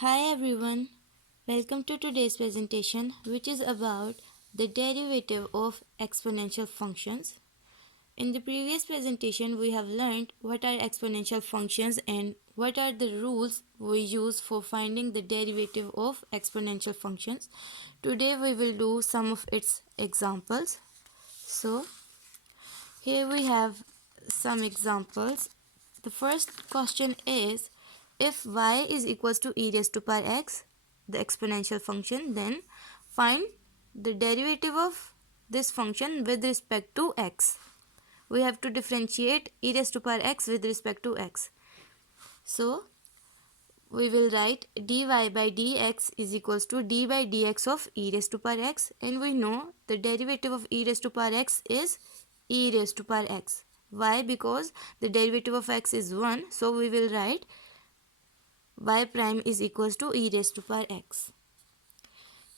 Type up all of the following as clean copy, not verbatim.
Hi everyone, welcome to today's presentation which is about the derivative of exponential functions. In the previous presentation we have learned what are exponential functions and what are the rules we use for finding the derivative of exponential functions. Today we will do some of its examples. So here we have some examples. The first question is, if y is equals to e raised to power x, the exponential function, then find the derivative of this function with respect to x. We have to differentiate e raised to power x with respect to x. So we will write dy by dx is equals to d by dx of e raised to power x, and we know the derivative of e raised to power x is e raised to power x. Why? Because the derivative of x is 1, so we will write y prime is equals to e raised to power x.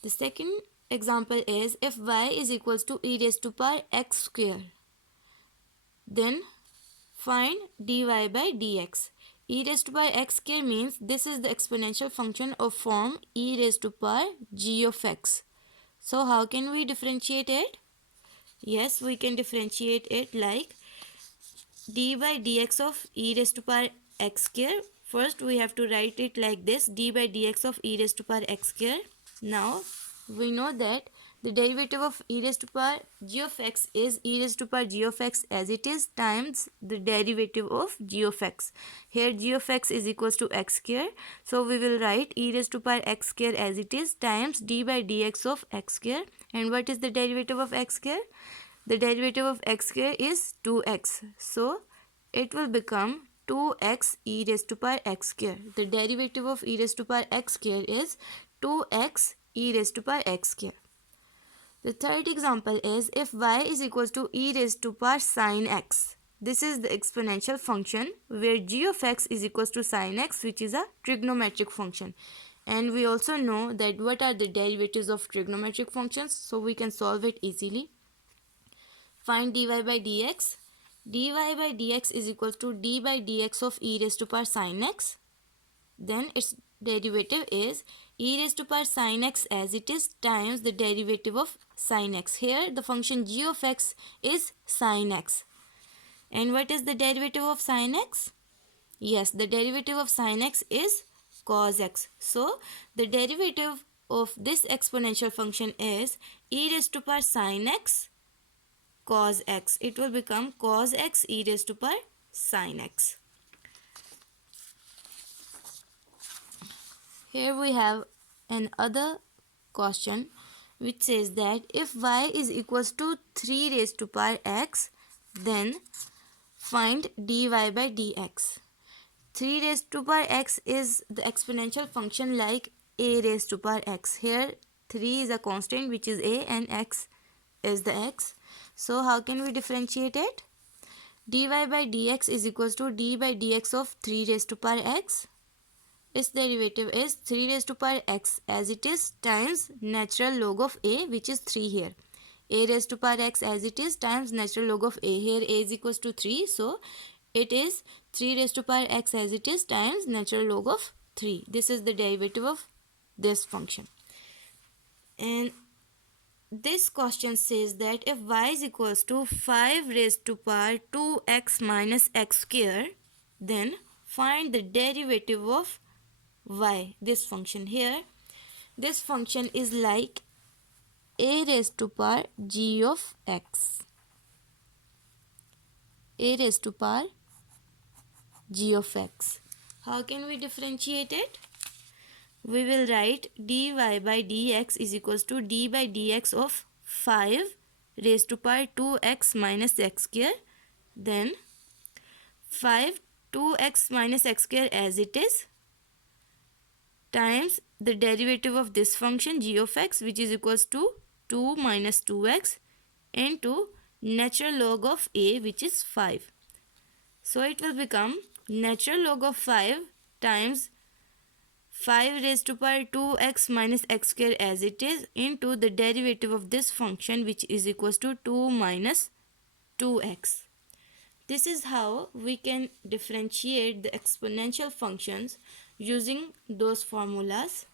The second example is, if y is equals to e raised to power x square, then find dy by dx. E raised to power x square means this is the exponential function of form e raised to power g of x. So how can we differentiate it? Yes, we can differentiate it like d by dx of e raised to power x square. First we have to write it like this, d by dx of e raised to power x square. Now we know that the derivative of e raised to power g of x is e raised to power g of x as it is times the derivative of g of x. Here g of x is equals to x square, so we will write e raised to power x square as it is times d by dx of x square. And what is the derivative of x square? The derivative of x square is 2x, so it will become 2x e raised to power x square. The derivative of e raised to power x square is 2x e raised to power x square. The third example is, if y is equals to e raised to power sine x. This is the exponential function where g of x is equals to sine x, which is a trigonometric function. And we also know that what are the derivatives of trigonometric functions, so we can solve it easily. Find dy by dx. dy by dx is equals to d by dx of e raised to power sine x. Then its derivative is e raised to power sine x as it is times the derivative of sine x. Here the function g of x is sine x. And what is the derivative of sine x? Yes, the derivative of sine x is cos x. So the derivative of this exponential function is e raised to power sine x cos x. It will become cos x e raised to power sine x. Here we have another question which says that if y is equals to 3 raised to power x, then find dy by dx. 3 raised to power x is the exponential function like a raised to power x. Here 3 is a constant which is a and x is the x. So how can we differentiate it? Dy by dx is equals to d by dx of 3 raised to power x. Its derivative is 3 raised to power x as it is times natural log of a, which is 3 here. A raised to power x as it is times natural log of a. Here a is equals to 3, so it is 3 raised to power x as it is times natural log of 3. This is the derivative of this function. And this question says that if y is equals to 5 raised to power 2x minus x square, then find the derivative of y, this function. Here this function is like a raised to power g of x. A raised to power g of x. How can we differentiate it? We will write dy by dx is equals to d by dx of 5 raised to power 2x minus x square. Then 5 2x minus x square as it is times the derivative of this function g of x, which is equals to 2 minus 2x into natural log of a, which is 5. So it will become natural log of 5 times 5 raised to power 2x minus x square as it is into the derivative of this function, which is equals to 2 minus 2x. This is how we can differentiate the exponential functions using those formulas.